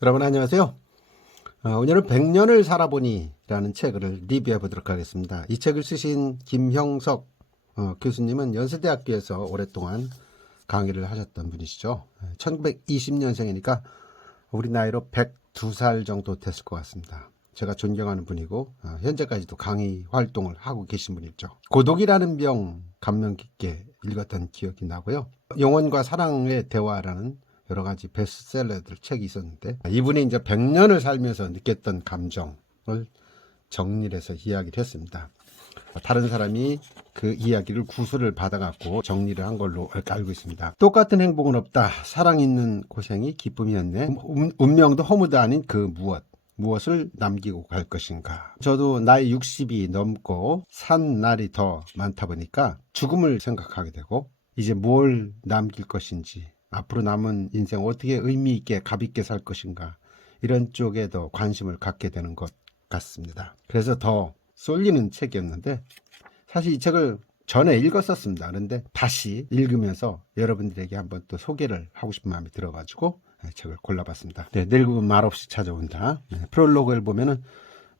여러분 안녕하세요. 오늘은 100년을 살아보니 라는 책을 리뷰해 보도록 하겠습니다. 이 책을 쓰신 김형석 교수님은 연세대학교에서 오랫동안 강의를 하셨던 분이시죠. 1920년생이니까 우리 나이로 102살 정도 됐을 것 같습니다. 제가 존경하는 분이고 현재까지도 강의 활동을 하고 계신 분이죠. 고독이라는 병 감명 깊게 읽었던 기억이 나고요. 영혼과 사랑의 대화라는 여러 가지 베스트셀러들 책이 있었는데 이분이 이제 100년을 살면서 느꼈던 감정을 정리를 해서 이야기를 했습니다. 다른 사람이 그 이야기를 구술을 받아갖고 정리를 한 걸로 알고 있습니다. 똑같은 행복은 없다. 사랑 있는 고생이 기쁨이었네. 운명도 허무도 아닌 그 무엇을 남기고 갈 것인가. 저도 나이 60이 넘고 산 날이 더 많다 보니까 죽음을 생각하게 되고 이제 뭘 남길 것인지, 앞으로 남은 인생 어떻게 의미 있게 값 있게 살 것인가, 이런 쪽에 더 관심을 갖게 되는 것 같습니다. 그래서 더 쏠리는 책이었는데 사실 이 책을 전에 읽었었습니다. 그런데 다시 읽으면서 여러분들에게 한번 또 소개를 하고 싶은 마음이 들어가지고 책을 골라봤습니다. 늙으면 말없이 찾아온다. 프롤로그를 보면은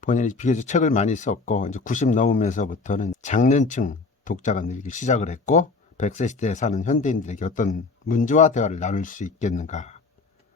본인이 비교적 책을 많이 썼고 이제 90 넘으면서부터는 장년층 독자가 늘기 시작을 했고 100세 시대에 사는 현대인들에게 어떤 문제와 대화를 나눌 수 있겠는가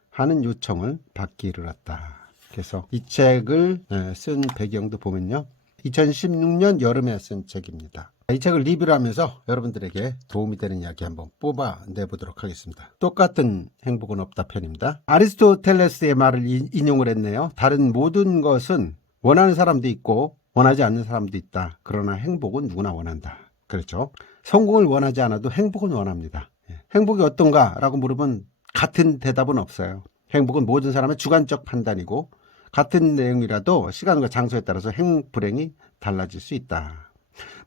하는 요청을 받기 이르렀다. 그래서 이 책을 쓴 배경도 보면요, 2016년 여름에 쓴 책입니다. 이 책을 리뷰를 하면서 여러분들에게 도움이 되는 이야기 한번 뽑아내보도록 하겠습니다. 똑같은 행복은 없다 편입니다. 아리스토텔레스의 말을 인용을 했네요. 다른 모든 것은 원하는 사람도 있고 원하지 않는 사람도 있다. 그러나 행복은 누구나 원한다. 그렇죠. 성공을 원하지 않아도 행복은 원합니다. 행복이 어떤가 라고 물으면 같은 대답은 없어요. 행복은 모든 사람의 주관적 판단이고 같은 내용이라도 시간과 장소에 따라서 불행이 달라질 수 있다.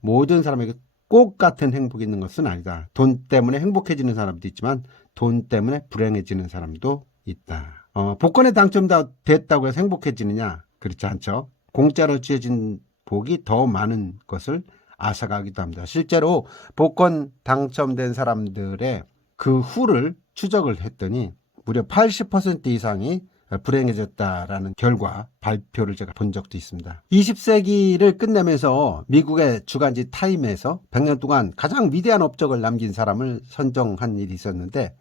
모든 사람에게 꼭 같은 행복이 있는 것은 아니다. 돈 때문에 행복해지는 사람도 있지만 돈 때문에 불행해지는 사람도 있다. 복권에 당첨됐다고 해서 행복해지느냐? 그렇지 않죠. 공짜로 주어진 복이 더 많은 것을 앗아가기도 합니다. 실제로 복권 당첨된 사람들의 그 후를 추적을 했더니 무려 80% 이상이 불행해졌다라는 결과 발표를 제가 본 적도 있습니다. 20세기를 끝내면서 미국의 주간지 타임에서 100년 동안 가장 위대한 업적을 남긴 사람을 선정한 일이 있었는데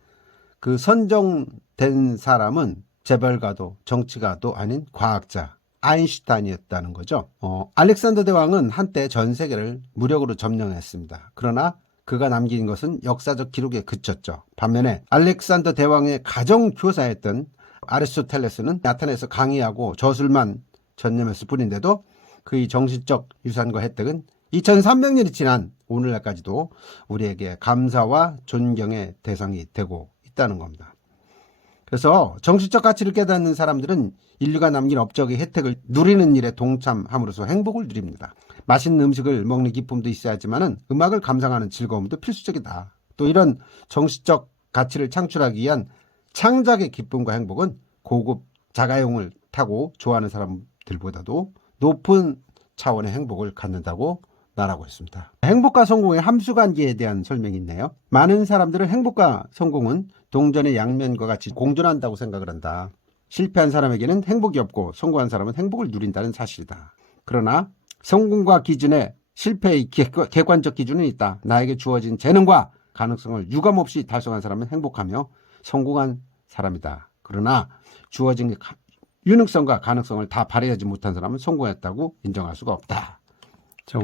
그 선정된 사람은 재벌가도 정치가도 아닌 과학자 아인슈타인이었다는 거죠. 알렉산더 대왕은 한때 전 세계를 무력으로 점령했습니다. 그러나 그가 남긴 것은 역사적 기록에 그쳤죠. 반면에 알렉산더 대왕의 가정교사였던 아리스토텔레스는 나타나서 강의하고 저술만 전념했을 뿐인데도 그의 정신적 유산과 혜택은 2300년이 지난 오늘날까지도 우리에게 감사와 존경의 대상이 되고 있다는 겁니다. 그래서 정신적 가치를 깨닫는 사람들은 인류가 남긴 업적의 혜택을 누리는 일에 동참함으로써 행복을 누립니다. 맛있는 음식을 먹는 기쁨도 있어야 하지만 음악을 감상하는 즐거움도 필수적이다. 또 이런 정신적 가치를 창출하기 위한 창작의 기쁨과 행복은 고급 자가용을 타고 좋아하는 사람들보다도 높은 차원의 행복을 갖는다고 말하고 있습니다. 행복과 성공의 함수관계에 대한 설명이 있네요. 많은 사람들은 행복과 성공은 동전의 양면과 같이 공존한다고 생각을 한다. 실패한 사람에게는 행복이 없고 성공한 사람은 행복을 누린다는 사실이다. 그러나 성공과 기준에 실패의 객관적 기준은 있다. 나에게 주어진 재능과 가능성을 유감없이 달성한 사람은 행복하며 성공한 사람이다. 그러나 주어진 유능성과 가능성을 다 발휘하지 못한 사람은 성공했다고 인정할 수가 없다.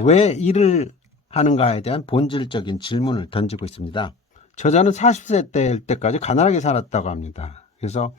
왜 일을 하는가에 대한 본질적인 질문을 던지고 있습니다. 저자는 40세 때까지 가난하게 살았다고 합니다. 그래서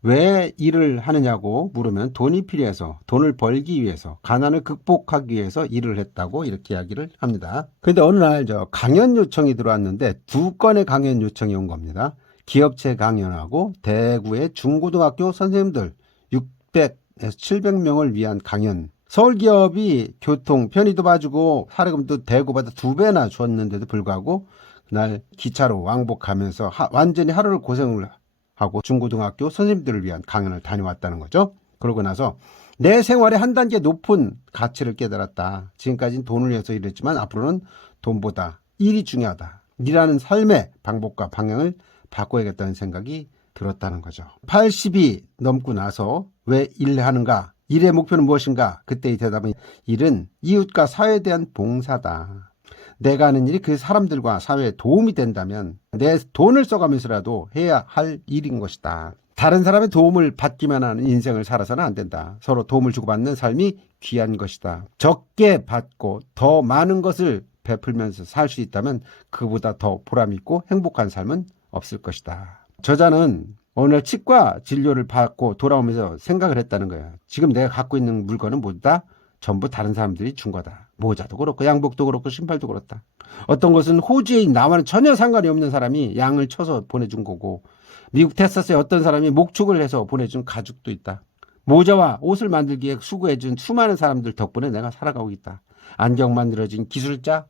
왜 일을 하느냐고 물으면 돈이 필요해서, 돈을 벌기 위해서, 가난을 극복하기 위해서 일을 했다고 이렇게 이야기를 합니다. 그런데 어느 날 강연 요청이 들어왔는데 2건의 강연 요청이 온 겁니다. 기업체 강연하고 대구의 중고등학교 선생님들 600에서 700명을 위한 강연. 서울기업이 교통, 편의도 봐주고 사례금도 대구보다 2배나 줬는데도 불구하고 그날 기차로 왕복하면서 완전히 하루를 고생을 하고 중고등학교 선생님들을 위한 강연을 다녀왔다는 거죠. 그러고 나서 내 생활의 한 단계 높은 가치를 깨달았다. 지금까지는 돈을 위해서 일했지만 앞으로는 돈보다 일이 중요하다. 일하는 삶의 방법과 방향을 바꿔야겠다는 생각이 들었다는 거죠. 80이 넘고 나서 왜 일하는가? 일의 목표는 무엇인가? 그때의 대답은 일은 이웃과 사회에 대한 봉사다. 내가 하는 일이 그 사람들과 사회에 도움이 된다면 내 돈을 써가면서라도 해야 할 일인 것이다. 다른 사람의 도움을 받기만 하는 인생을 살아서는 안 된다. 서로 도움을 주고받는 삶이 귀한 것이다. 적게 받고 더 많은 것을 베풀면서 살 수 있다면 그보다 더 보람있고 행복한 삶은 없을 것이다. 저자는 오늘 치과 진료를 받고 돌아오면서 생각을 했다는 거예요. 지금 내가 갖고 있는 물건은 모두 다 전부 다른 사람들이 준 거다. 모자도 그렇고 양복도 그렇고 신발도 그렇다. 어떤 것은 호주에 있는 나와는 전혀 상관이 없는 사람이 양을 쳐서 보내준 거고, 미국 텍사스에 어떤 사람이 목축을 해서 보내준 가죽도 있다. 모자와 옷을 만들기에 수고해준 수많은 사람들 덕분에 내가 살아가고 있다. 안경 만들어진 기술자,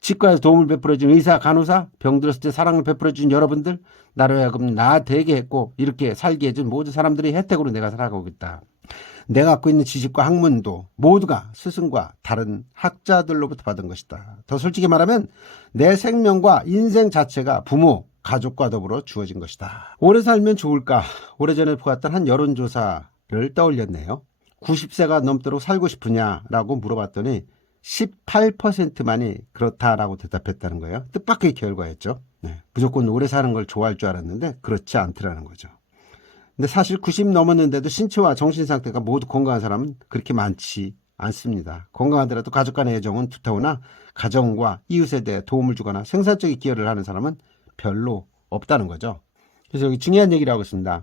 치과에서 도움을 베풀어준 의사, 간호사, 병들었을 때 사랑을 베풀어준 여러분들, 나로 하여금 나 되게 했고 이렇게 살게 해준 모든 사람들의 혜택으로 내가 살아가고 있다. 내가 갖고 있는 지식과 학문도 모두가 스승과 다른 학자들로부터 받은 것이다. 더 솔직히 말하면 내 생명과 인생 자체가 부모, 가족과 더불어 주어진 것이다. 오래 살면 좋을까? 오래전에 보았던 한 여론조사를 떠올렸네요. 90세가 넘도록 살고 싶으냐라고 물어봤더니 18%만이 그렇다라고 대답했다는 거예요. 뜻밖의 결과였죠. 무조건 오래 사는 걸 좋아할 줄 알았는데 그렇지 않더라는 거죠. 근데 사실 90 넘었는데도 신체와 정신 상태가 모두 건강한 사람은 그렇게 많지 않습니다. 건강하더라도 가족 간의 애정은 두터우나 가정과 이웃에 대해 도움을 주거나 생산적인 기여를 하는 사람은 별로 없다는 거죠. 그래서 여기 중요한 얘기를 하고 있습니다.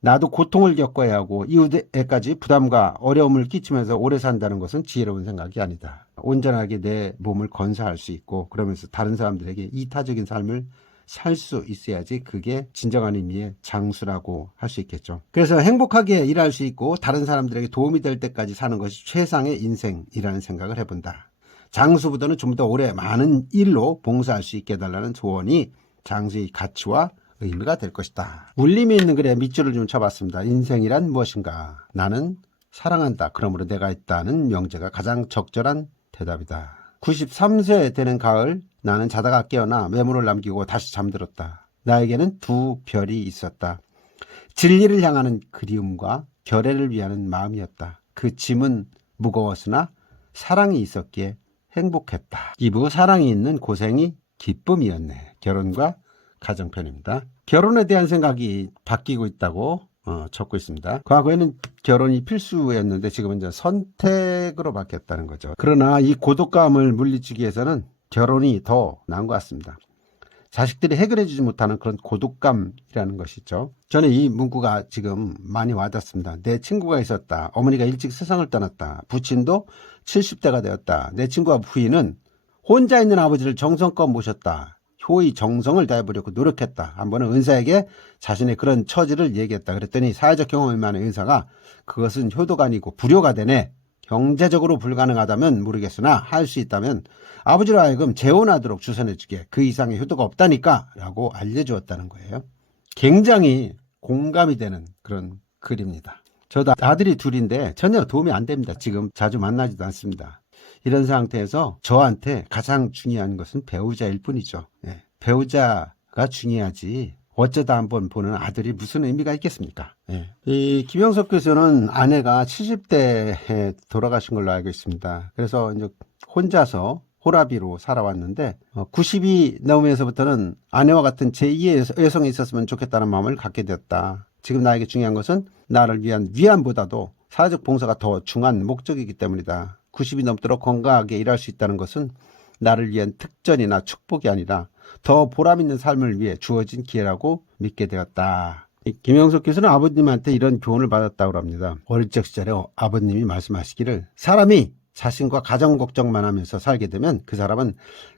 나도 고통을 겪어야 하고 이웃에까지 부담과 어려움을 끼치면서 오래 산다는 것은 지혜로운 생각이 아니다. 온전하게 내 몸을 건사할 수 있고 그러면서 다른 사람들에게 이타적인 삶을 살 수 있어야지 그게 진정한 의미의 장수라고 할 수 있겠죠. 그래서 행복하게 일할 수 있고 다른 사람들에게 도움이 될 때까지 사는 것이 최상의 인생이라는 생각을 해본다. 장수보다는 좀 더 오래 많은 일로 봉사할 수 있게 해달라는 조언이 장수의 가치와 의미가 될 것이다. 울림이 있는 글에 밑줄을 좀 쳐봤습니다. 인생이란 무엇인가? 나는 사랑한다. 그러므로 내가 있다는 명제가 가장 적절한 대답이다. 93세 되는 가을, 나는 자다가 깨어나 메모를 남기고 다시 잠들었다. 나에게는 두 별이 있었다. 진리를 향하는 그리움과 결례를 위하는 마음이었다. 그 짐은 무거웠으나 사랑이 있었기에 행복했다. 이부 사랑이 있는 고생이 기쁨이었네. 결혼과 가정편입니다. 결혼에 대한 생각이 바뀌고 있다고 적고 있습니다. 과거에는 결혼이 필수였는데 지금은 이제 선택으로 바뀌었다는 거죠. 그러나 이 고독감을 물리치기 위해서는 결혼이 더 나은 것 같습니다. 자식들이 해결해 주지 못하는 그런 고독감이라는 것이죠. 저는 이 문구가 지금 많이 와닿습니다. 내 친구가 있었다. 어머니가 일찍 세상을 떠났다. 부친도 70대가 되었다. 내 친구와 부인은 혼자 있는 아버지를 정성껏 모셨다. 효의 정성을 다해보려고 노력했다. 한 번은 은사에게 자신의 그런 처지를 얘기했다. 그랬더니 사회적 경험이 많은 은사가 그것은 효도가 아니고 불효가 되네. 경제적으로 불가능하다면 모르겠으나 할 수 있다면 아버지로 하여금 재혼하도록 주선해주게. 그 이상의 효도가 없다니까 라고 알려주었다는 거예요. 굉장히 공감이 되는 그런 글입니다. 저도 아들이 둘인데 전혀 도움이 안 됩니다. 지금 자주 만나지도 않습니다. 이런 상태에서 저한테 가장 중요한 것은 배우자일 뿐이죠. 배우자가 중요하지 어쩌다 한번 보는 아들이 무슨 의미가 있겠습니까? 이 김영석 교수는 아내가 70대에 돌아가신 걸로 알고 있습니다. 그래서 이제 혼자서 호라비로 살아왔는데 90이 넘으면서부터는 아내와 같은 제2의 여성이 있었으면 좋겠다는 마음을 갖게 되었다. 지금 나에게 중요한 것은 나를 위한 위안보다도 사회적 봉사가 더 중요한 목적이기 때문이다. 90이 넘도록 건강하게 일할 수 있다는 것은 나를 위한 특전이나 축복이 아니라 더 보람있는 삶을 위해 주어진 기회라고 믿게 되었다. 김영석 교수는 아버님한테 이런 교훈을 받았다고 합니다. 어릴 적 시절에 아버님이 말씀하시기를 사람이 자신과 가정 걱정만 하면서 살게 되면 그 사람은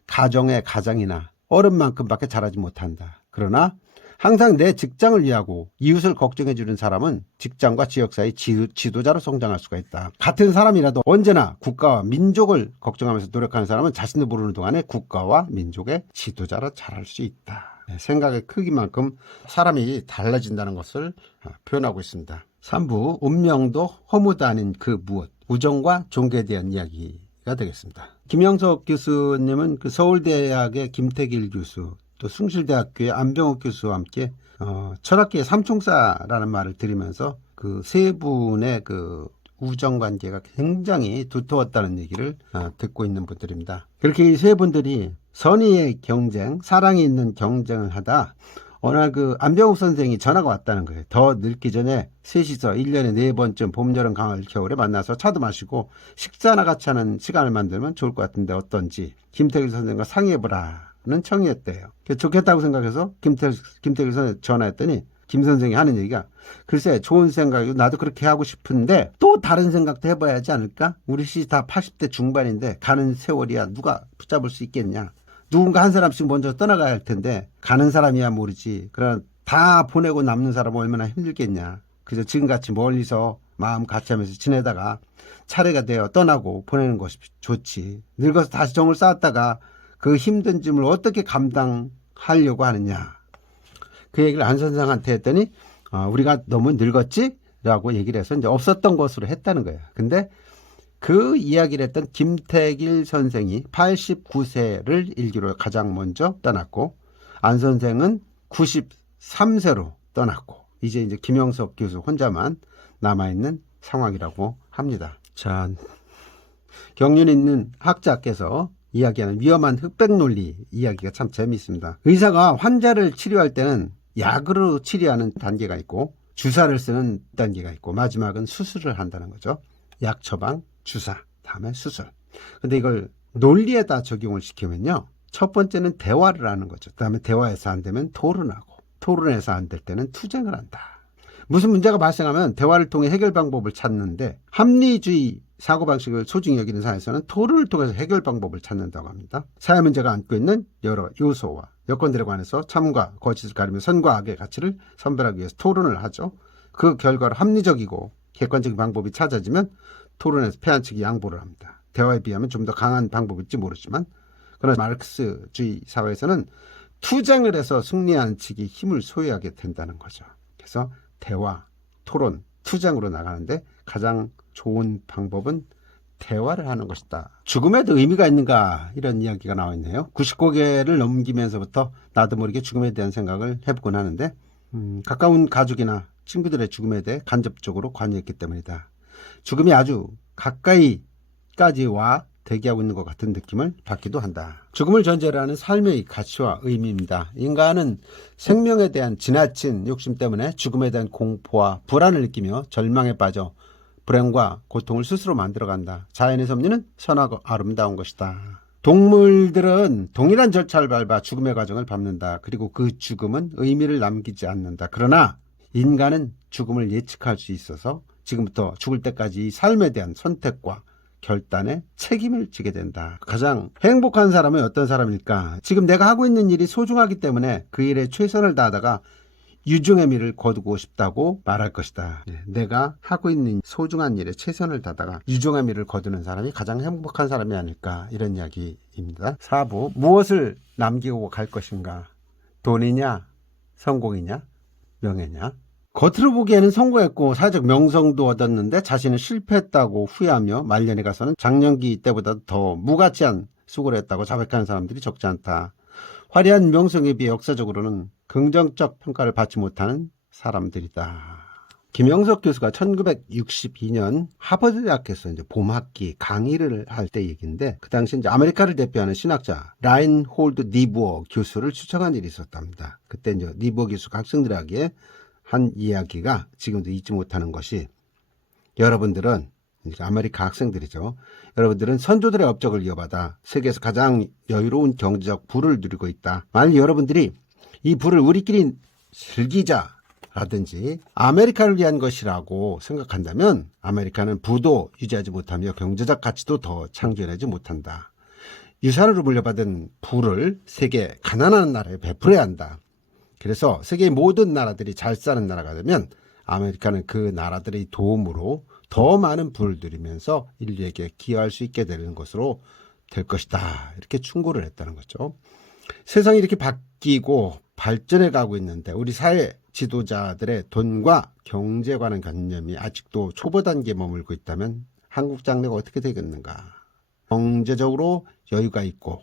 가정의 가장이나 어른만큼밖에 잘하지 못한다. 그러나 항상 내 직장을 위하고 이웃을 걱정해 주는 사람은 직장과 지역사회 지도자로 성장할 수가 있다. 같은 사람이라도 언제나 국가와 민족을 걱정하면서 노력하는 사람은 자신도 모르는 동안에 국가와 민족의 지도자로 자랄 수 있다. 생각의 크기만큼 사람이 달라진다는 것을 표현하고 있습니다. 3부 운명도 허무도 아닌 그 무엇, 우정과 종교에 대한 이야기가 되겠습니다. 김영석 교수님은 그 서울대학의 김태길 교수, 또 숭실대학교의 안병옥 교수와 함께 철학계의 삼총사라는 말을 들으면서 그 세 분의 그 우정 관계가 굉장히 두터웠다는 얘기를 듣고 있는 분들입니다. 그렇게 이 세 분들이 선의의 경쟁, 사랑이 있는 경쟁을 하다 어느 날 그 안병욱 선생이 전화가 왔다는 거예요. 더 늙기 전에 셋이서 1년에 4번쯤 봄, 여름, 가을, 겨울에 만나서 차도 마시고 식사나 같이 하는 시간을 만들면 좋을 것 같은데 어떤지 김태길 선생과 상의해보라는 청이었대요. 좋겠다고 생각해서 김태길 선생 전화했더니 김 선생이 하는 얘기가 글쎄 좋은 생각이고 나도 그렇게 하고 싶은데 또 다른 생각도 해봐야 하지 않을까? 우리 시 다 80대 중반인데 가는 세월이야 누가 붙잡을 수 있겠냐? 누군가 한 사람씩 먼저 떠나가야 할 텐데 가는 사람이야 모르지. 그러나 다 보내고 남는 사람은 얼마나 힘들겠냐. 그래서 지금같이 멀리서 마음 같이 하면서 지내다가 차례가 되어 떠나고 보내는 것이 좋지. 늙어서 다시 정을 쌓았다가 그 힘든 짐을 어떻게 감당하려고 하느냐. 그 얘기를 안 선생한테 했더니 우리가 너무 늙었지? 라고 얘기를 해서 이제 없었던 것으로 했다는 거예요. 근데 그 이야기를 했던 김태길 선생이 89세를 일기로 가장 먼저 떠났고 안 선생은 93세로 떠났고 이제 김형석 교수 혼자만 남아있는 상황이라고 합니다. 자, 경륜 있는 학자께서 이야기하는 위험한 흑백 논리 이야기가 참 재미있습니다. 의사가 환자를 치료할 때는 약으로 치료하는 단계가 있고 주사를 쓰는 단계가 있고 마지막은 수술을 한다는 거죠. 약 처방, 주사, 다음에 수술. 근데 이걸 논리에다 적용을 시키면요. 첫 번째는 대화를 하는 거죠. 그다음에 대화해서 안 되면 토론하고 토론해서 안 될 때는 투쟁을 한다. 무슨 문제가 발생하면 대화를 통해 해결 방법을 찾는데 합리주의 사고방식을 소중히 여기는 사회에서는 토론을 통해서 해결 방법을 찾는다고 합니다. 사회 문제가 안고 있는 여러 요소와 여건들에 관해서 참과 거짓을 가리며 선과 악의 가치를 선별하기 위해서 토론을 하죠. 그 결과로 합리적이고 객관적인 방법이 찾아지면 토론에서 패한 측이 양보를 합니다. 대화에 비하면 좀 더 강한 방법일지 모르지만 그러나 마르크스주의 사회에서는 투쟁을 해서 승리하는 측이 힘을 소유하게 된다는 거죠. 그래서 대화, 토론, 투쟁으로 나가는데 가장 좋은 방법은 대화를 하는 것이다. 죽음에도 의미가 있는가 이런 이야기가 나와 있네요. 99개를 넘기면서부터 나도 모르게 죽음에 대한 생각을 해보곤 하는데 가까운 가족이나 친구들의 죽음에 대해 간접적으로 관여했기 때문이다. 죽음이 아주 가까이까지 와 대기하고 있는 것 같은 느낌을 받기도 한다. 죽음을 전제로 하는 삶의 가치와 의미입니다. 인간은 생명에 대한 지나친 욕심 때문에 죽음에 대한 공포와 불안을 느끼며 절망에 빠져 불행과 고통을 스스로 만들어간다. 자연의 섭리는 선하고 아름다운 것이다. 동물들은 동일한 절차를 밟아 죽음의 과정을 밟는다. 그리고 그 죽음은 의미를 남기지 않는다. 그러나 인간은 죽음을 예측할 수 있어서 지금부터 죽을 때까지 이 삶에 대한 선택과 결단에 책임을 지게 된다. 가장 행복한 사람은 어떤 사람일까? 지금 내가 하고 있는 일이 소중하기 때문에 그 일에 최선을 다하다가 유종의 미를 거두고 싶다고 말할 것이다. 내가 하고 있는 소중한 일에 최선을 다하다가 유종의 미를 거두는 사람이 가장 행복한 사람이 아닐까 이런 이야기입니다. 4부 무엇을 남기고 갈 것인가? 돈이냐? 성공이냐? 명예냐? 겉으로 보기에는 성공했고 사회적 명성도 얻었는데 자신은 실패했다고 후회하며 말년에 가서는 장년기 때보다 더 무가치한 수고를 했다고 자백하는 사람들이 적지 않다. 화려한 명성에 비해 역사적으로는 긍정적 평가를 받지 못하는 사람들이다. 김영석 교수가 1962년 하버드대학에서 이제 봄학기 강의를 할 때 얘기인데 그 당시 이제 아메리카를 대표하는 신학자 라인홀드 니부어 교수를 추천한 일이 있었답니다. 그때 이제 니부어 교수가 학생들에게 한 이야기가 지금도 잊지 못하는 것이 여러분들은 아메리카 학생들이죠. 여러분들은 선조들의 업적을 이어받아 세계에서 가장 여유로운 경제적 부를 누리고 있다. 만약 여러분들이 이 부를 우리끼리 즐기자라든지 아메리카를 위한 것이라고 생각한다면 아메리카는 부도 유지하지 못하며 경제적 가치도 더 창조해내지 못한다. 유산으로 물려받은 부를 세계 가난한 나라에 베풀어야 한다. 그래서 세계의 모든 나라들이 잘 사는 나라가 되면 아메리카는 그 나라들의 도움으로 더 많은 부를 누리면서 인류에게 기여할 수 있게 되는 것으로 될 것이다. 이렇게 충고를 했다는 거죠. 세상이 이렇게 바뀌고 발전해 가고 있는데 우리 사회 지도자들의 돈과 경제에 관한 관념이 아직도 초보 단계에 머물고 있다면 한국 장래가 어떻게 되겠는가. 경제적으로 여유가 있고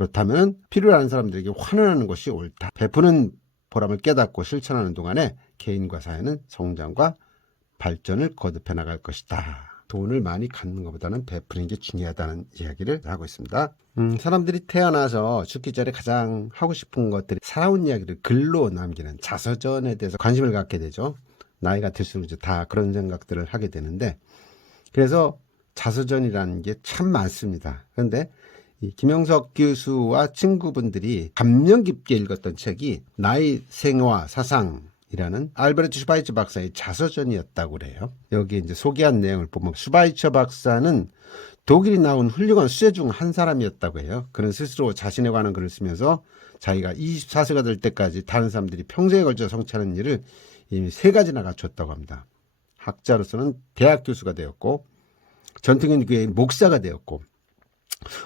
그렇다면 필요로 하는 사람들에게 환원하는 것이 옳다. 베푸는 보람을 깨닫고 실천하는 동안에 개인과 사회는 성장과 발전을 거듭해 나갈 것이다. 돈을 많이 갖는 것보다는 베푸는 게 중요하다는 이야기를 하고 있습니다. 사람들이 태어나서 죽기 전에 가장 하고 싶은 것들이 살아온 이야기를 글로 남기는 자서전에 대해서 관심을 갖게 되죠. 나이가 들수록 이제 다 그런 생각들을 하게 되는데, 그래서 자서전이라는 게 참 많습니다. 그런데 이 김영석 교수와 친구분들이 감명 깊게 읽었던 책이 나의 생애와 사상이라는 알베르트 슈바이처 박사의 자서전이었다고 그래요. 여기 이제 소개한 내용을 보면 슈바이처 박사는 독일이 나온 훌륭한 수재 중 한 사람이었다고 해요. 그는 스스로 자신에 관한 글을 쓰면서 자기가 24세가 될 때까지 다른 사람들이 평생에 걸쳐 성취하는 일을 이미 3가지나 갖췄다고 합니다. 학자로서는 대학 교수가 되었고, 전통인 교회의 목사가 되었고,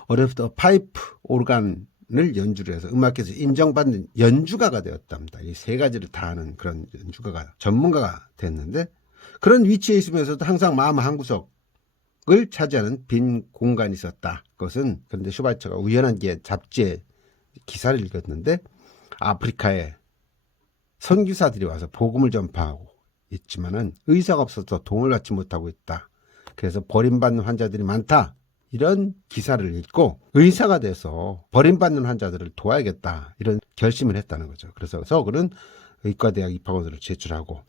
어려서부터 파이프 오르간을 연주를 해서 음악계에서 인정받는 연주가가 되었답니다. 이 3가지를 다 하는 그런 연주가가, 전문가가 됐는데, 그런 위치에 있으면서도 항상 마음 한구석을 차지하는 빈 공간이 있었다. 그것은, 그런데 슈바이처가 우연한 게 잡지에 기사를 읽었는데, 아프리카에 선교사들이 와서 복음을 전파하고 있지만은 의사가 없어서 도움을 받지 못하고 있다. 그래서 버림받는 환자들이 많다. 이런 기사를 읽고 의사가 돼서 버림받는 환자들을 도와야겠다. 이런 결심을 했다는 거죠. 그래서 그는 의과대학 입학원서를 제출하고,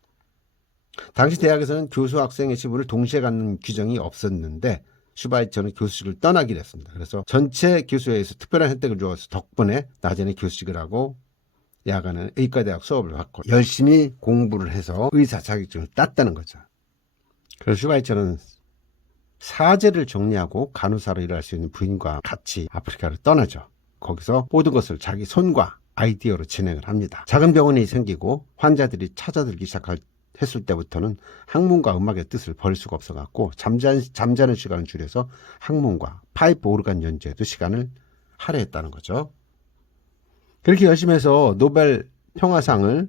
당시 대학에서는 교수 학생의 시부를 동시에 갖는 규정이 없었는데 슈바이처는 교수직을 떠나기로 했습니다. 그래서 전체 교수회에서 특별한 혜택을 주어서 덕분에 낮에는 교수직을 하고 야간은 의과대학 수업을 받고 열심히 공부를 해서 의사 자격증을 땄다는 거죠. 그래서 슈바이처는 사제를 정리하고 간호사로 일할 수 있는 부인과 같이 아프리카를 떠나죠. 거기서 모든 것을 자기 손과 아이디어로 진행을 합니다. 작은 병원이 생기고 환자들이 찾아들기 했을 때부터는 학문과 음악의 뜻을 버릴 수가 없어갖고 잠자는 시간을 줄여서 학문과 파이프 오르간 연주에도 시간을 할애했다는 거죠. 그렇게 열심히 해서 노벨 평화상을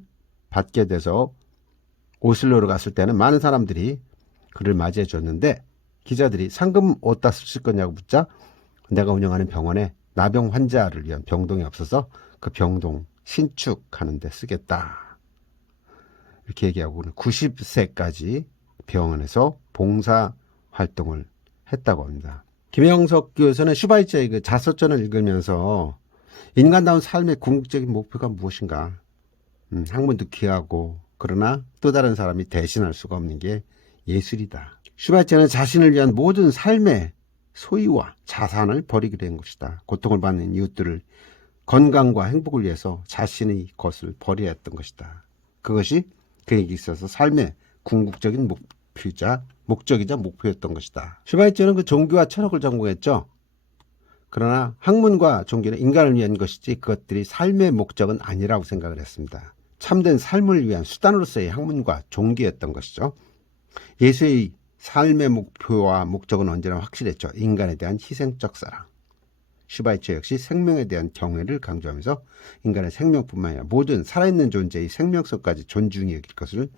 받게 돼서 오슬로로 갔을 때는 많은 사람들이 그를 맞이해 줬는데, 기자들이 상금 어디다 쓰실 거냐고 묻자 내가 운영하는 병원에 나병 환자를 위한 병동이 없어서 그 병동 신축하는 데 쓰겠다. 이렇게 얘기하고 90세까지 병원에서 봉사 활동을 했다고 합니다. 김영석 교수는 슈바이처의 그 자서전을 읽으면서 인간다운 삶의 궁극적인 목표가 무엇인가? 학문도 귀하고, 그러나 또 다른 사람이 대신할 수가 없는 게 예술이다. 슈바이처는 자신을 위한 모든 삶의 소유와 자산을 버리게 된 것이다. 고통을 받는 이웃들을 건강과 행복을 위해서 자신의 것을 버려야 했던 것이다. 그것이 그에게 있어서 삶의 궁극적인 목적이자 목표였던 것이다. 슈바이처는 그 종교와 철학을 전공했죠. 그러나 학문과 종교는 인간을 위한 것이지 그것들이 삶의 목적은 아니라고 생각을 했습니다. 참된 삶을 위한 수단으로서의 학문과 종교였던 것이죠. 예수의 삶의 목표와 목적은 언제나 확실했죠. 인간에 대한 희생적 사랑. 슈바이처 역시 생명에 대한 경외를 강조하면서 인간의 생명뿐만 아니라 모든 살아있는 존재의 생명성까지 존중히 여길 것을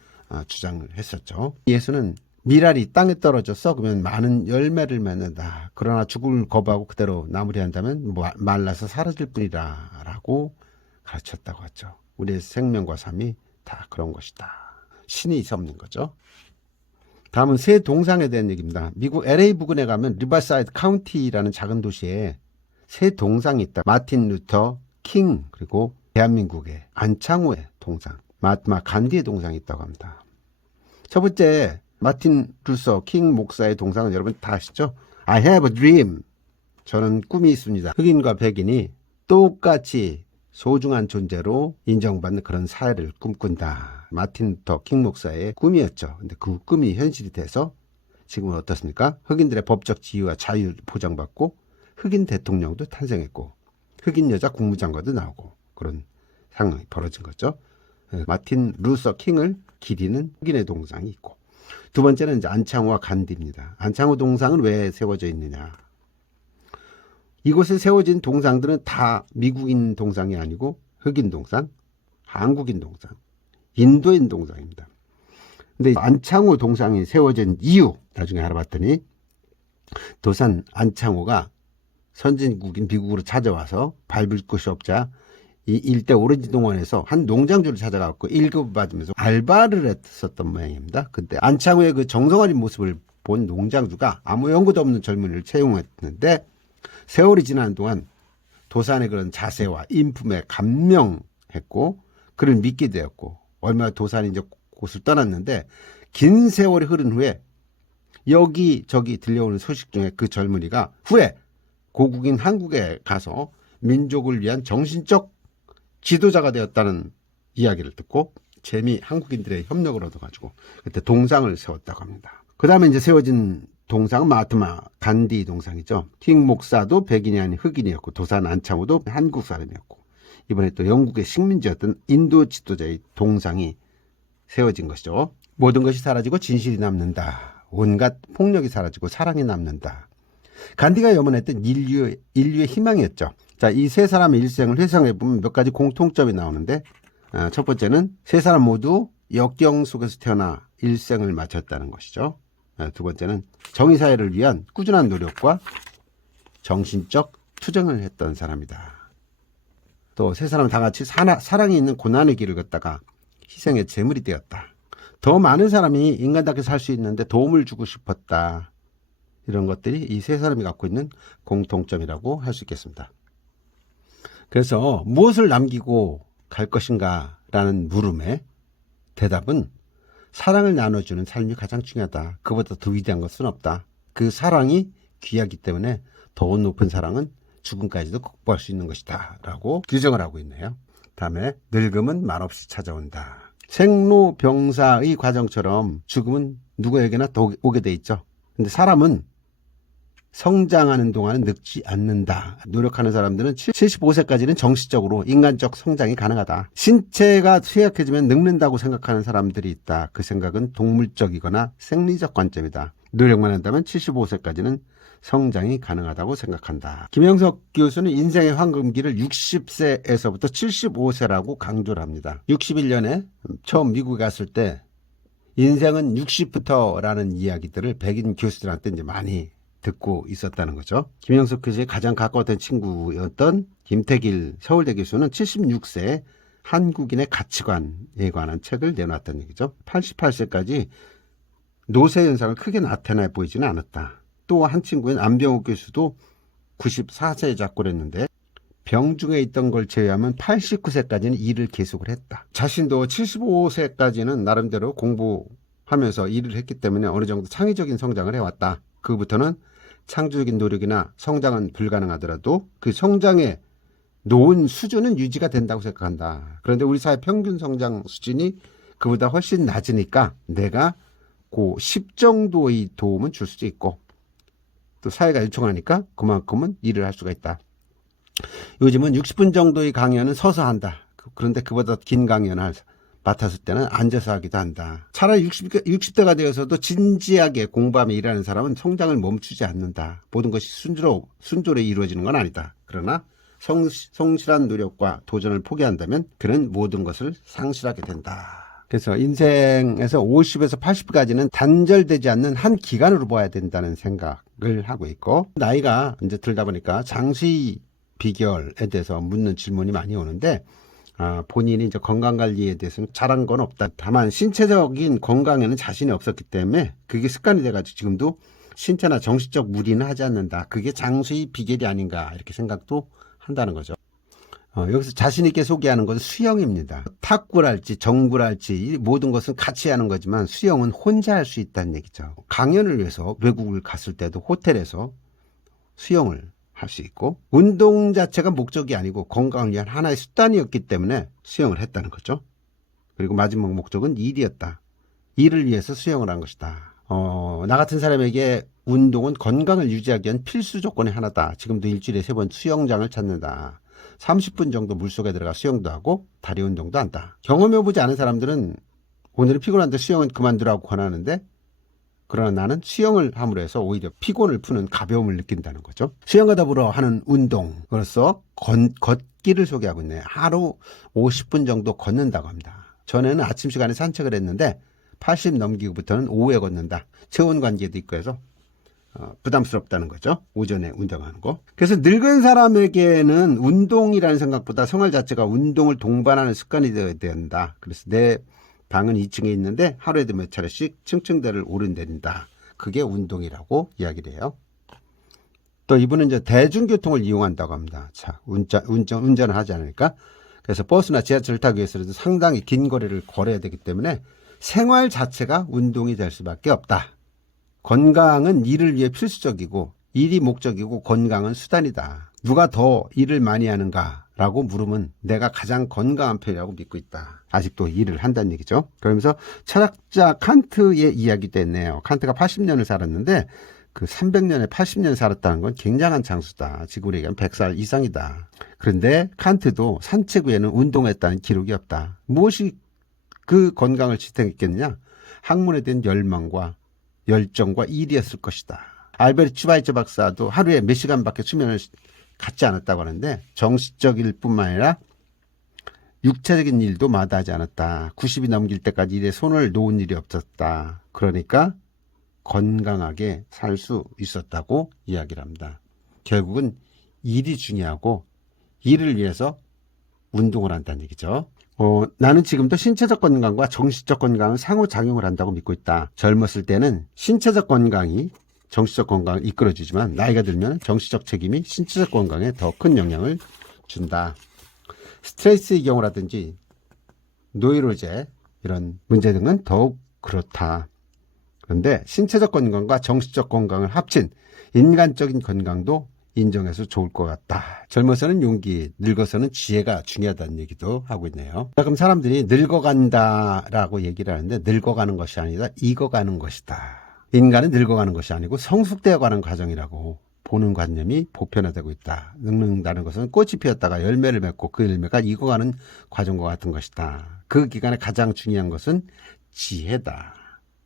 주장을 했었죠. 예수는 미랄이 땅에 떨어져서 그러면 많은 열매를 맺는다. 그러나 죽음을 거부하고 그대로 나무리한다면 말라서 사라질 뿐이다 라고 가르쳤다고 하죠. 우리의 생명과 삶이 다 그런 것이다. 신이 있는 거죠. 다음은 새 동상에 대한 얘기입니다. 미국 LA 부근에 가면 리버사이드 카운티라는 작은 도시에 새 동상이 있다. 마틴 루터 킹, 그리고 대한민국의 안창호의 동상, 마하트마 간디의 동상이 있다고 합니다. 첫 번째 마틴 루터 킹 목사의 동상은 여러분 다 아시죠? I have a dream. 저는 꿈이 있습니다. 흑인과 백인이 똑같이 소중한 존재로 인정받는 그런 사회를 꿈꾼다. 마틴 루터 킹 목사의 꿈이었죠. 근데 그 꿈이 현실이 돼서 지금은 어떻습니까? 흑인들의 법적 지위와 자유를 보장받고 흑인 대통령도 탄생했고 흑인 여자 국무장관도 나오고 그런 상황이 벌어진 거죠. 마틴 루터 킹을 기리는 흑인의 동상이 있고, 두 번째는 이제 안창호와 간디입니다. 안창호 동상은 왜 세워져 있느냐? 이곳에 세워진 동상들은 다 미국인 동상이 아니고 흑인 동상, 한국인 동상, 인도인 동상입니다. 근데 안창호 동상이 세워진 이유 나중에 알아봤더니 도산 안창호가 선진국인 미국으로 찾아와서 밟을 곳이 없자 이 일대 오렌지 농원에서 한 농장주를 찾아가고 1급을 받으면서 알바를 했었던 모양입니다. 그때 안창호의 그 정성어린 모습을 본 농장주가 아무 연고도 없는 젊은이를 채용했는데 세월이 지나는 동안 도산의 그런 자세와 인품에 감명했고 그를 믿게 되었고 얼마 도산이 이제 곳을 떠났는데 긴 세월이 흐른 후에 여기저기 들려오는 소식 중에 그 젊은이가 후에 고국인 한국에 가서 민족을 위한 정신적 지도자가 되었다는 이야기를 듣고 재미 한국인들의 협력을 얻어가지고 그때 동상을 세웠다고 합니다. 그 다음에 이제 세워진 동상은 마하트마 간디 동상이죠. 킹 목사도 백인이 아닌 흑인이었고 도산 안창호도 한국 사람이었고 이번에 또 영국의 식민지였던 인도 지도자의 동상이 세워진 것이죠. 모든 것이 사라지고 진실이 남는다. 온갖 폭력이 사라지고 사랑이 남는다. 간디가 염원했던 인류의 희망이었죠. 자, 이 세 사람의 일생을 회상해보면 몇 가지 공통점이 나오는데 첫 번째는 세 사람 모두 역경 속에서 태어나 일생을 마쳤다는 것이죠. 두 번째는 정의사회를 위한 꾸준한 노력과 정신적 투쟁을 했던 사람이다. 또 세 사람은 다 같이 사랑이 있는 고난의 길을 걷다가 희생의 제물이 되었다. 더 많은 사람이 인간답게 살 수 있는데 도움을 주고 싶었다. 이런 것들이 이 세 사람이 갖고 있는 공통점이라고 할 수 있겠습니다. 그래서 무엇을 남기고 갈 것인가 라는 물음에 대답은 사랑을 나눠주는 삶이 가장 중요하다. 그보다 더 위대한 것은 없다. 그 사랑이 귀하기 때문에 더 높은 사랑은 죽음까지도 극복할 수 있는 것이다 라고 규정을 하고 있네요. 다음에 늙음은 말없이 찾아온다. 생로병사의 과정처럼 죽음은 누구에게나 오게 돼 있죠. 근데 사람은 성장하는 동안은 늙지 않는다. 노력하는 사람들은 75세까지는 정신적으로 인간적 성장이 가능하다. 신체가 쇠약해지면 늙는다고 생각하는 사람들이 있다. 그 생각은 동물적이거나 생리적 관점이다. 노력만 한다면 75세까지는 성장이 가능하다고 생각한다. 김영석 교수는 인생의 황금기를 60세에서부터 75세라고 강조를 합니다. 61년에 처음 미국에 갔을 때 인생은 60부터라는 이야기들을 백인 교수들한테 이제 많이 듣고 있었다는 거죠. 김영석 교수의 가장 가까웠던 친구였던 김태길 서울대 교수는 76세에 한국인의 가치관에 관한 책을 내놨다는 얘기죠. 88세까지 노쇠 현상을 크게 나타나 보이지는 않았다. 또 한 친구인 안병욱 교수도 94세에 작고를 했는데 병중에 있던 걸 제외하면 89세까지는 일을 계속을 했다. 자신도 75세까지는 나름대로 공부하면서 일을 했기 때문에 어느 정도 창의적인 성장을 해왔다. 그부터는 창조적인 노력이나 성장은 불가능하더라도 그 성장의 놓은 수준은 유지가 된다고 생각한다. 그런데 우리 사회 평균 성장 수준이 그보다 훨씬 낮으니까 내가 그 10 정도의 도움은 줄 수도 있고 또 사회가 요청하니까 그만큼은 일을 할 수가 있다. 요즘은 60분 정도의 강연은 서서 한다. 그런데 그보다 긴 강연을 맡았을 때는 앉아서 하기도 한다. 차라리 60대가 되어서도 진지하게 공부하며 일하는 사람은 성장을 멈추지 않는다. 모든 것이 순조롭게 이루어지는 건 아니다. 그러나 성실한 노력과 도전을 포기한다면 그는 모든 것을 상실하게 된다. 그래서 인생에서 50에서 80까지는 단절되지 않는 한 기간으로 봐야 된다는 생각을 하고 있고 나이가 이제 들다 보니까 장수의 비결에 대해서 묻는 질문이 많이 오는데 본인이 이제 건강관리에 대해서는 잘한 건 없다. 다만 신체적인 건강에는 자신이 없었기 때문에 그게 습관이 돼가지고 지금도 신체나 정신적 무리는 하지 않는다. 그게 장수의 비결이 아닌가 이렇게 생각도 한다는 거죠. 여기서 자신 있게 소개하는 것은 수영입니다. 탁구랄지 정구랄지 모든 것은 같이 하는 거지만 수영은 혼자 할 수 있다는 얘기죠. 강연을 위해서 외국을 갔을 때도 호텔에서 수영을 할 수 있고 운동 자체가 목적이 아니고 건강을 위한 하나의 수단이었기 때문에 수영을 했다는 거죠. 그리고 마지막 목적은 일이었다. 일을 위해서 수영을 한 것이다. 나 같은 사람에게 운동은 건강을 유지하기 위한 필수 조건의 하나다. 지금도 일주일에 3번 수영장을 찾는다. 30분 정도 물속에 들어가 수영도 하고 다리 운동도 한다. 경험해보지 않은 사람들은 오늘은 피곤한데 수영은 그만두라고 권하는데 그러나 나는 수영을 함으로 해서 오히려 피곤을 푸는 가벼움을 느낀다는 거죠. 수영과 더불어 하는 운동으로서 걷기를 소개하고 있네요. 하루 50분 정도 걷는다고 합니다. 전에는 아침 시간에 산책을 했는데 80 넘기고부터는 오후에 걷는다. 체온 관계도 있고 해서 부담스럽다는 거죠. 오전에 운동하는 거. 그래서 늙은 사람에게는 운동이라는 생각보다 생활 자체가 운동을 동반하는 습관이 되어야 된다. 그래서 내 방은 2층에 있는데 하루에도 몇 차례씩 층층대를 오른다닌다. 그게 운동이라고 이야기를 해요. 또 이분은 이제 대중교통을 이용한다고 합니다. 자, 운전을 하지 않으니까. 그래서 버스나 지하철을 타기 위해서도 상당히 긴 거리를 걸어야 되기 때문에 생활 자체가 운동이 될 수밖에 없다. 건강은 일을 위해 필수적이고 일이 목적이고 건강은 수단이다. 누가 더 일을 많이 하는가라고 물으면 내가 가장 건강한 편이라고 믿고 있다. 아직도 일을 한다는 얘기죠. 그러면서 철학자 칸트의 이야기도 했네요. 칸트가 80년을 살았는데 그 300년에 80년 살았다는 건 굉장한 장수다. 지금 우리가 100살 이상이다. 그런데 칸트도 산책 외에는 운동했다는 기록이 없다. 무엇이 그 건강을 지탱했겠느냐? 학문에 대한 열망과 열정과 일이었을 것이다. 알베르트 슈바이처 박사도 하루에 몇 시간밖에 수면을 갖지 않았다고 하는데 정신적 일뿐만 아니라 육체적인 일도 마다하지 않았다. 90이 넘길 때까지 일에 손을 놓은 일이 없었다. 그러니까 건강하게 살 수 있었다고 이야기를 합니다. 결국은 일이 중요하고 일을 위해서 운동을 한다는 얘기죠. 나는 지금도 신체적 건강과 정신적 건강은 상호작용을 한다고 믿고 있다. 젊었을 때는 신체적 건강이 정신적 건강을 이끌어주지만 나이가 들면 정신적 책임이 신체적 건강에 더 큰 영향을 준다. 스트레스의 경우라든지 노이로제 이런 문제 등은 더욱 그렇다. 그런데 신체적 건강과 정신적 건강을 합친 인간적인 건강도 인정해서 좋을 것 같다. 젊어서는 용기, 늙어서는 지혜가 중요하다는 얘기도 하고 있네요. 그럼 사람들이 늙어간다라고 얘기를 하는데 늙어가는 것이 아니라 익어가는 것이다. 인간은 늙어가는 것이 아니고 성숙되어가는 과정이라고 보는 관념이 보편화되고 있다. 늙는다는 것은 꽃이 피었다가 열매를 맺고 그 열매가 익어가는 과정과 같은 것이다. 그 기간에 가장 중요한 것은 지혜다.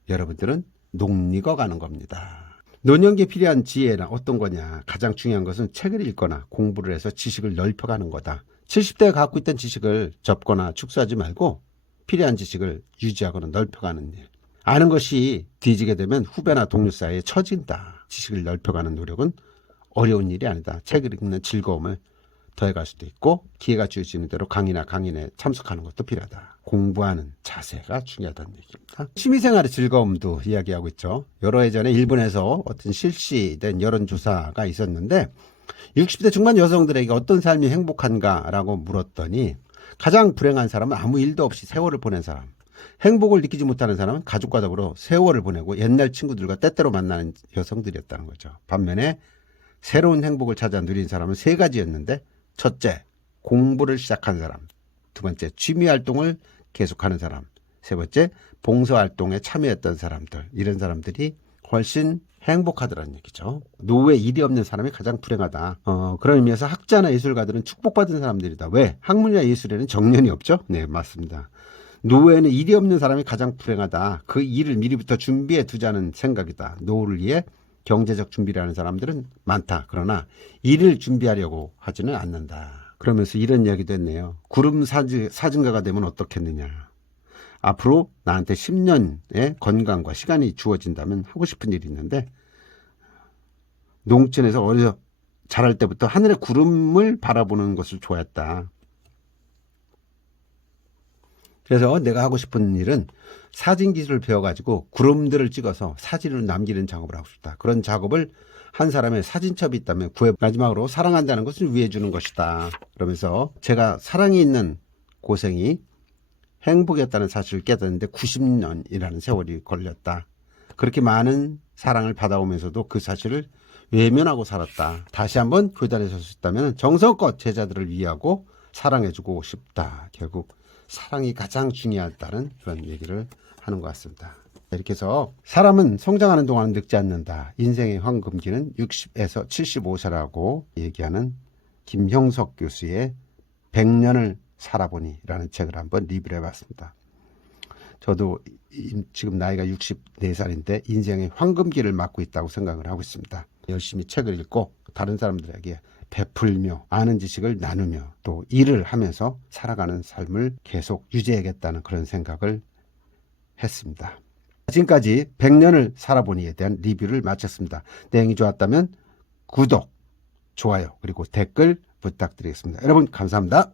여러분들은 녹익어가는 겁니다. 노년기에 필요한 지혜는 어떤 거냐? 가장 중요한 것은 책을 읽거나 공부를 해서 지식을 넓혀가는 거다. 70대에 갖고 있던 지식을 접거나 축소하지 말고 필요한 지식을 유지하거나 넓혀가는 일. 아는 것이 뒤지게 되면 후배나 동료 사이에 처진다. 지식을 넓혀가는 노력은 어려운 일이 아니다. 책을 읽는 즐거움을 더해갈 수도 있고 기회가 주어지는 대로 강인에 참석하는 것도 필요하다. 공부하는 자세가 중요하다는 얘기입니다. 취미생활의 즐거움도 이야기하고 있죠. 여러 해 전에 일본에서 어떤 실시된 여론조사가 있었는데 60대 중반 여성들에게 어떤 삶이 행복한가라고 물었더니 가장 불행한 사람은 아무 일도 없이 세월을 보낸 사람, 행복을 느끼지 못하는 사람은 가족과 더불어 세월을 보내고 옛날 친구들과 때때로 만나는 여성들이었다는 거죠. 반면에 새로운 행복을 찾아 누린 사람은 세 가지였는데 첫째, 공부를 시작한 사람. 두 번째, 취미활동을 계속하는 사람. 세 번째, 봉사활동에 참여했던 사람들. 이런 사람들이 훨씬 행복하더라는 얘기죠. 노후에 일이 없는 사람이 가장 불행하다. 그런 의미에서 학자나 예술가들은 축복받은 사람들이다. 왜? 학문이나 예술에는 정년이 없죠? 네, 맞습니다. 노후에는 일이 없는 사람이 가장 불행하다. 그 일을 미리부터 준비해 두자는 생각이다. 노후를 위해 경제적 준비를 하는 사람들은 많다. 그러나 일을 준비하려고 하지는 않는다. 그러면서 이런 이야기도 했네요. 구름 사진가가 되면 어떻겠느냐. 앞으로 나한테 10년의 건강과 시간이 주어진다면 하고 싶은 일이 있는데 농촌에서 어려서 자랄 때부터 하늘의 구름을 바라보는 것을 좋아했다. 그래서 내가 하고 싶은 일은 사진 기술을 배워가지고 구름들을 찍어서 사진을 남기는 작업을 하고 싶다. 그런 작업을 한 사람의 사진첩이 있다면 구해. 마지막으로 사랑한다는 것을 위해 주는 것이다. 그러면서 제가 사랑이 있는 고생이 행복이었다는 사실을 깨닫는데 90년이라는 세월이 걸렸다. 그렇게 많은 사랑을 받아오면서도 그 사실을 외면하고 살았다. 다시 한번 교단에 설 수 있다면 정성껏 제자들을 위하고 사랑해주고 싶다. 결국 사랑이 가장 중요하다는 그런 얘기를 하는 것 같습니다. 이렇게 해서 사람은 성장하는 동안 늙지 않는다. 인생의 황금기는 60에서 75세라고 얘기하는 김형석 교수의 100년을 살아보니 라는 책을 한번 리뷰를 해봤습니다. 저도 지금 나이가 64살인데 인생의 황금기를 맞고 있다고 생각을 하고 있습니다. 열심히 책을 읽고 다른 사람들에게 베풀며 아는 지식을 나누며 또 일을 하면서 살아가는 삶을 계속 유지해야겠다는 그런 생각을 했습니다. 지금까지 100년을 살아보니에 대한 리뷰를 마쳤습니다. 내용이 좋았다면 구독, 좋아요, 그리고 댓글 부탁드리겠습니다. 여러분 감사합니다.